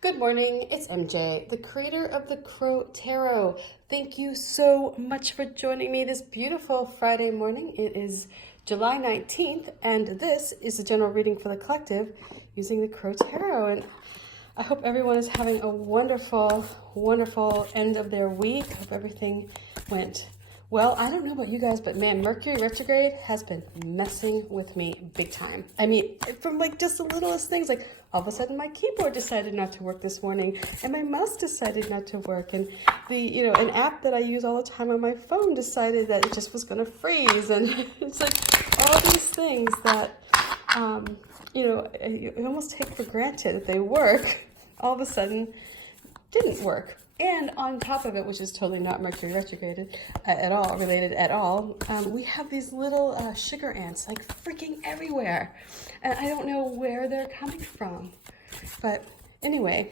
Good morning, it's MJ, the creator of the Crow Tarot. Thank you so much for joining me this beautiful Friday morning. It is July 19th, and this is a general reading for the collective using the Crow Tarot. And I hope everyone is having a wonderful, wonderful end of their week. Hope everything went well. I don't know about you guys, but man, Mercury retrograde has been messing with me big time. I mean, from like just the littlest things, like all of a sudden my keyboard decided not to work this morning and my mouse decided not to work, and an app that I use all the time on my phone decided that it just was going to freeze. And it's like all these things that you almost take for granted that they work, all of a sudden didn't work. And on top of it, which is totally not Mercury retrograded related at all, we have these little sugar ants like freaking everywhere. And I don't know where they're coming from. But anyway,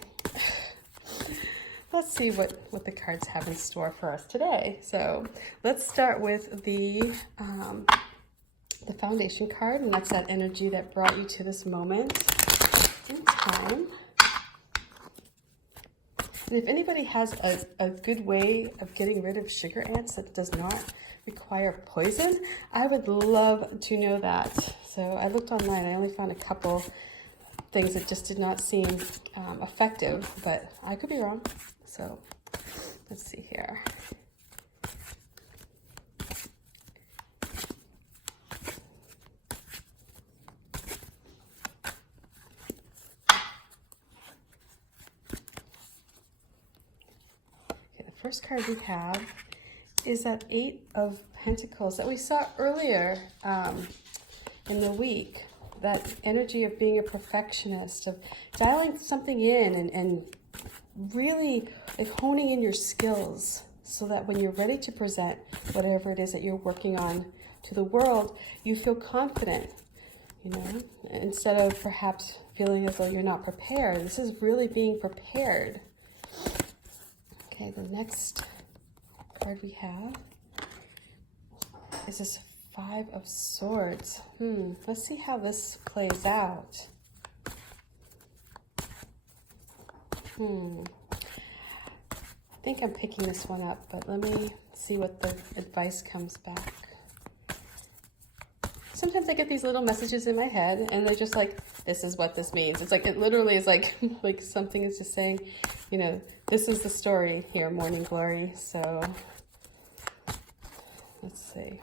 let's see what the cards have in store for us today. So let's start with the foundation card, and that's that energy that brought you to this moment in time. And if anybody has a good way of getting rid of sugar ants that does not require poison, I would love to know that. So I looked online. I only found a couple things that just did not seem effective, but I could be wrong. So let's see here. First card we have is that Eight of Pentacles that we saw earlier in the week. That energy of being a perfectionist, of dialing something in and really like honing in your skills so that when you're ready to present whatever it is that you're working on to the world, you feel confident, instead of perhaps feeling as though you're not prepared. This is really being prepared. Okay, the next card we have is this Five of Swords. Let's see how this plays out. I think I'm picking this one up, but let me see what the advice comes back. Sometimes I get these little messages in my head and they're just like, this is what this means. It's like, it literally is like, like something is just saying, this is the story here, Morning Glory. So let's see.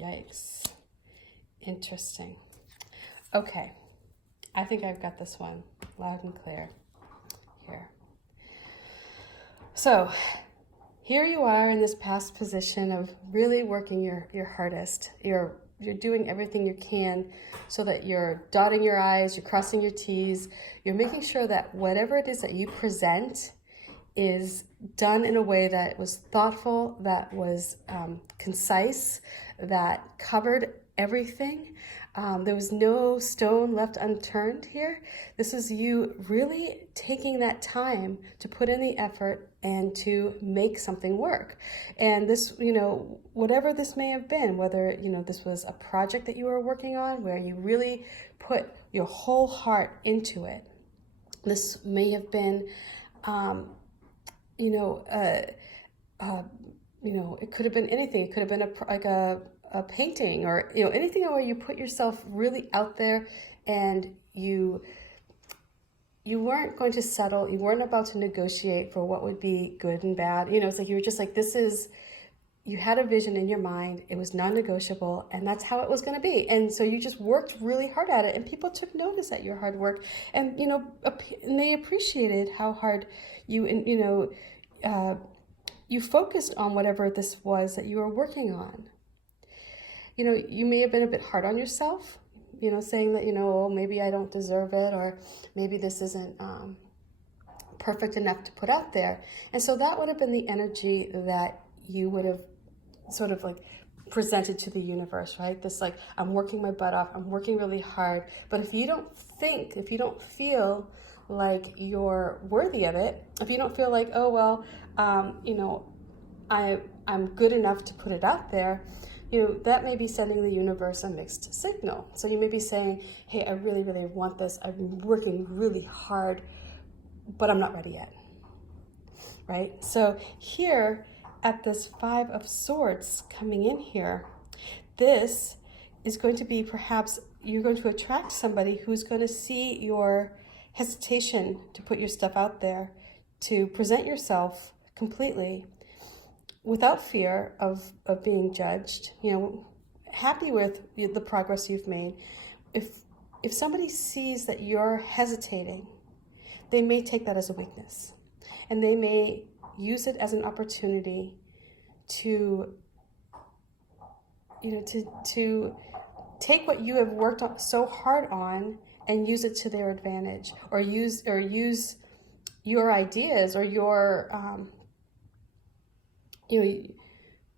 Yikes. Interesting. Okay. I think I've got this one loud and clear here. So here you are in this past position of really working your hardest. You're doing everything you can so that you're dotting your I's, you're crossing your T's, you're making sure that whatever it is that you present is done in a way that was thoughtful, that was concise, that covered everything. There was no stone left unturned here. This is you really taking that time to put in the effort and to make something work. And this, whatever this may have been, whether, this was a project that you were working on where you really put your whole heart into it. This may have been, it could have been anything. It could have been a painting or, anything where you put yourself really out there and you weren't going to settle. You weren't about to negotiate for what would be good and bad. It's like you were just like, you had a vision in your mind. It was non-negotiable, and that's how it was going to be. And so you just worked really hard at it, and people took notice at your hard work, and and they appreciated how hard you you focused on whatever this was that you were working on. You may have been a bit hard on yourself, saying that, oh, maybe I don't deserve it, or maybe this isn't perfect enough to put out there. And so that would have been the energy that you would have sort of like presented to the universe, right? This like, I'm working my butt off, I'm working really hard. But if you don't feel like you're worthy of it, if you don't feel like, oh, well, I'm good enough to put it out there, that may be sending the universe a mixed signal. So you may be saying, hey, I really, really want this. I've been working really hard, but I'm not ready yet, right? So here at this Five of Swords coming in here, this is going to be perhaps you're going to attract somebody who's going to see your hesitation to put your stuff out there, to present yourself completely without fear of being judged, happy with the progress you've made. If somebody sees that you're hesitating, they may take that as a weakness, and they may use it as an opportunity to to take what you have worked on so hard on and use it to their advantage, or use your ideas or your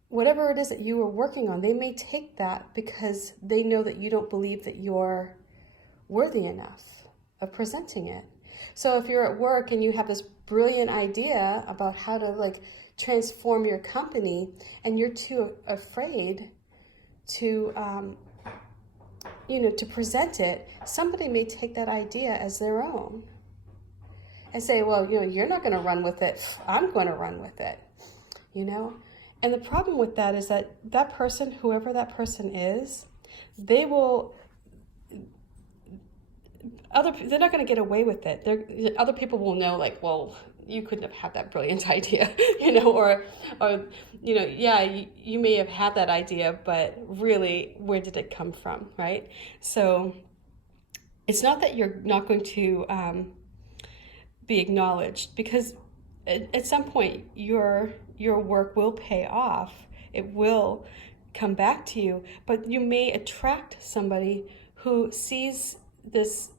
whatever it is that you were working on. They may take that because they know that you don't believe that you're worthy enough of presenting it. So if you're at work and you have this brilliant idea about how to transform your company, and you're too afraid to to present it, somebody may take that idea as their own and say, well, you're not going to run with it, I'm going to run with it. And the problem with that is that person, whoever that person is, they're not going to get away with it. Other people will know, well, you couldn't have had that brilliant idea, or yeah, you may have had that idea, but really, where did it come from, right? So it's not that you're not going to be acknowledged, because at some point your work will pay off. It will come back to you, but you may attract somebody who sees this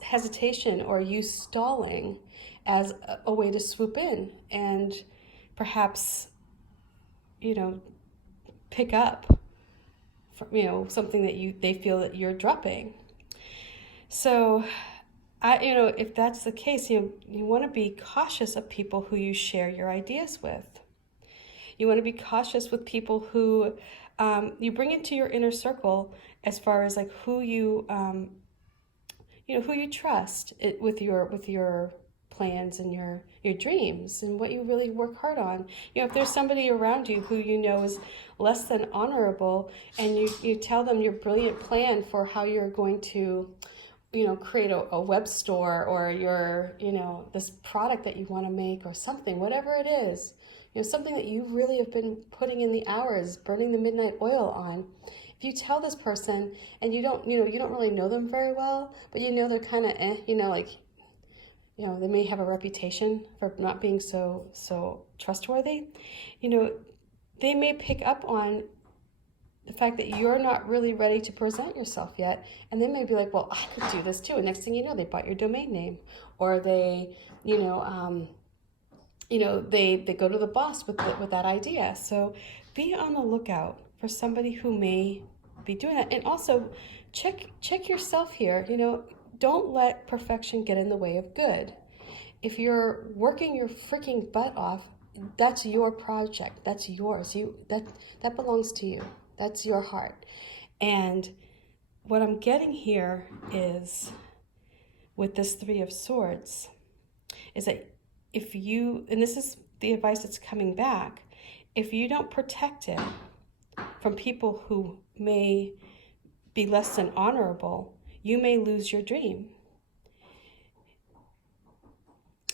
hesitation or you stalling as a way to swoop in and perhaps pick up something that they feel that you're dropping. So if that's the case, you want to be cautious of people who you share your ideas with. You want to be cautious with people who you bring into your inner circle, as far as who you who you trust with your plans and your dreams and what you really work hard on. If there's somebody around you who is less than honorable, and you tell them your brilliant plan for how you're going to create a web store, or your this product that you want to make, or something, whatever it is, something that you really have been putting in the hours, burning the midnight oil on. If you tell this person, and you don't really know them very well, but they're kind of they may have a reputation for not being so trustworthy, they may pick up on the fact that you're not really ready to present yourself yet, and they may be like, well, I could do this too, and next thing you know, they bought your domain name, or they they go to the boss with that idea. So be on the lookout for somebody who may be doing that. And also check yourself here. Don't let perfection get in the way of good. If you're working your freaking butt off, that's your project. That's yours. That belongs to you. That's your heart. And what I'm getting here is, with this Three of Swords, is that if you, and this is the advice that's coming back, if you don't protect it from people who may be less than honorable, you may lose your dream.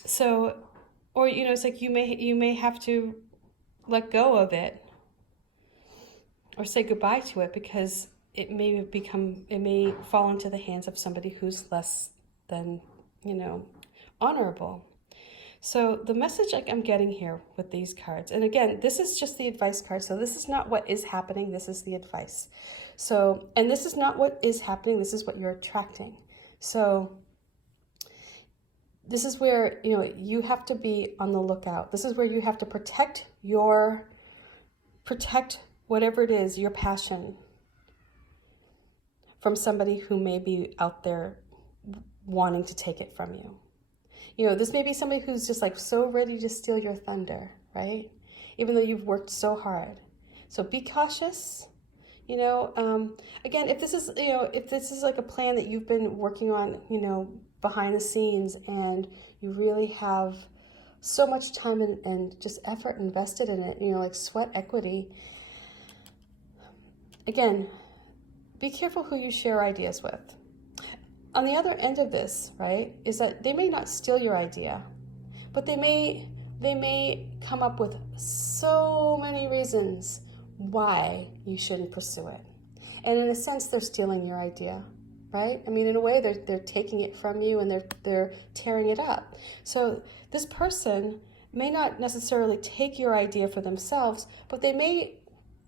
So, or it's you may have to let go of it, or say goodbye to it, because it may fall into the hands of somebody who's less than honorable. So the message I'm getting here with these cards, and again, this is just the advice card, so this is not what is happening, this is the advice. So, and this is not what is happening, this is what you're attracting. So this is where, you have to be on the lookout. This is where you have to protect whatever it is, your passion, from somebody who may be out there wanting to take it from you. This may be somebody who's just so ready to steal your thunder, right? Even though you've worked so hard. So be cautious. You know, again, if this is, you know, if this is like a plan that you've been working on, you know, behind the scenes, and you really have so much time and just effort invested in it, you know, like sweat equity. Again, be careful who you share ideas with. On the other end of this, right, is that they may not steal your idea, but they may come up with so many reasons why you shouldn't pursue it. And in a sense, they're stealing your idea, right? I mean, in a way, they're taking it from you, and they're tearing it up. So this person may not necessarily take your idea for themselves, but they may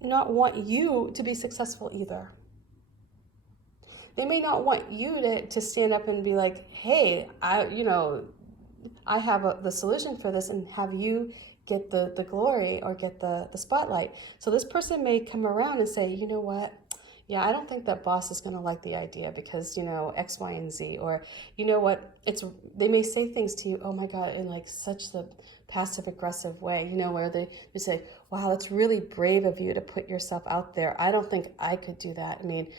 not want you to be successful either. They may not want you to stand up and be like, hey, I have the solution for this, and have you get the glory or get the spotlight. So this person may come around and say, you know what? Yeah, I don't think that boss is going to like the idea because, you know, X, Y, and Z. Or, you know what? They may say things to you, oh my God, in like such the passive aggressive way, you know, where they say, wow, it's really brave of you to put yourself out there. I don't think I could do that. I mean,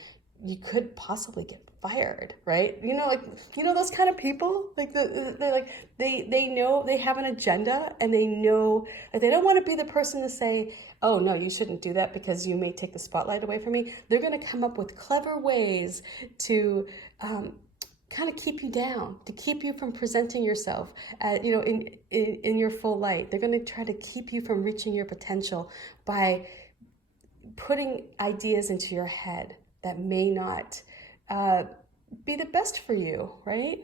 you could possibly get fired, right? You know, like, you know, those kind of people, like they know they have an agenda, and they know that they don't want to be the person to say, oh no, you shouldn't do that because you may take the spotlight away from me. They're going to come up with clever ways to kind of keep you down, to keep you from presenting yourself at, you know, in your full light. They're going to try to keep you from reaching your potential by putting ideas into your head that may not be the best for you, right?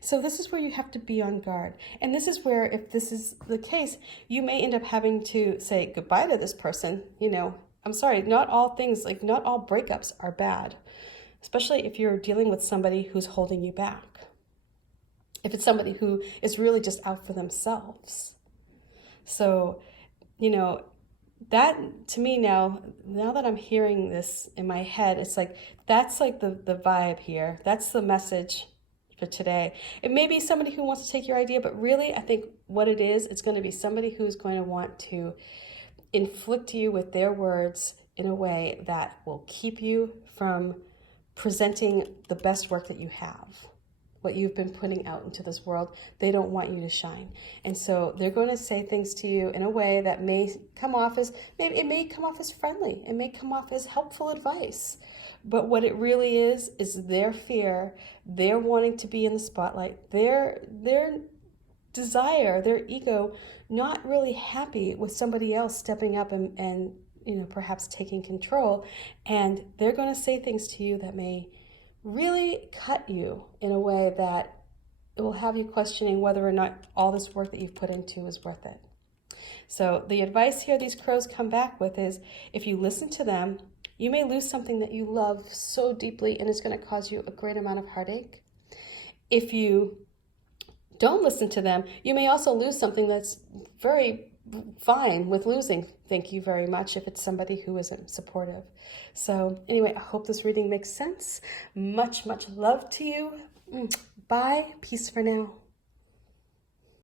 So this is where you have to be on guard. And this is where, if this is the case, you may end up having to say goodbye to this person. You know, I'm sorry, not all things, like not all breakups are bad, especially if you're dealing with somebody who's holding you back. If it's somebody who is really just out for themselves. So, you know, that to me now that I'm hearing this in my head, it's like, that's like the vibe here. That's the message for today. It may be somebody who wants to take your idea, but really I think what it is, it's going to be somebody who's going to want to inflict you with their words in a way that will keep you from presenting the best work that you have, what you've been putting out into this world. They don't want you to shine. And so they're going to say things to you in a way that may come off as, maybe it may come off as friendly. It may come off as helpful advice. But what it really is their fear, their wanting to be in the spotlight, their desire, their ego, not really happy with somebody else stepping up and you know, perhaps taking control. And they're going to say things to you that may really cut you in a way that it will have you questioning whether or not all this work that you've put into is worth it. So the advice here these crows come back with is, if you listen to them, you may lose something that you love so deeply, and it's going to cause you a great amount of heartache. If you don't listen to them, you may also lose something that's very fine with losing. Thank you very much if it's somebody who isn't supportive. So anyway, I hope this reading makes sense. Much, much love to you. Bye. Peace for now.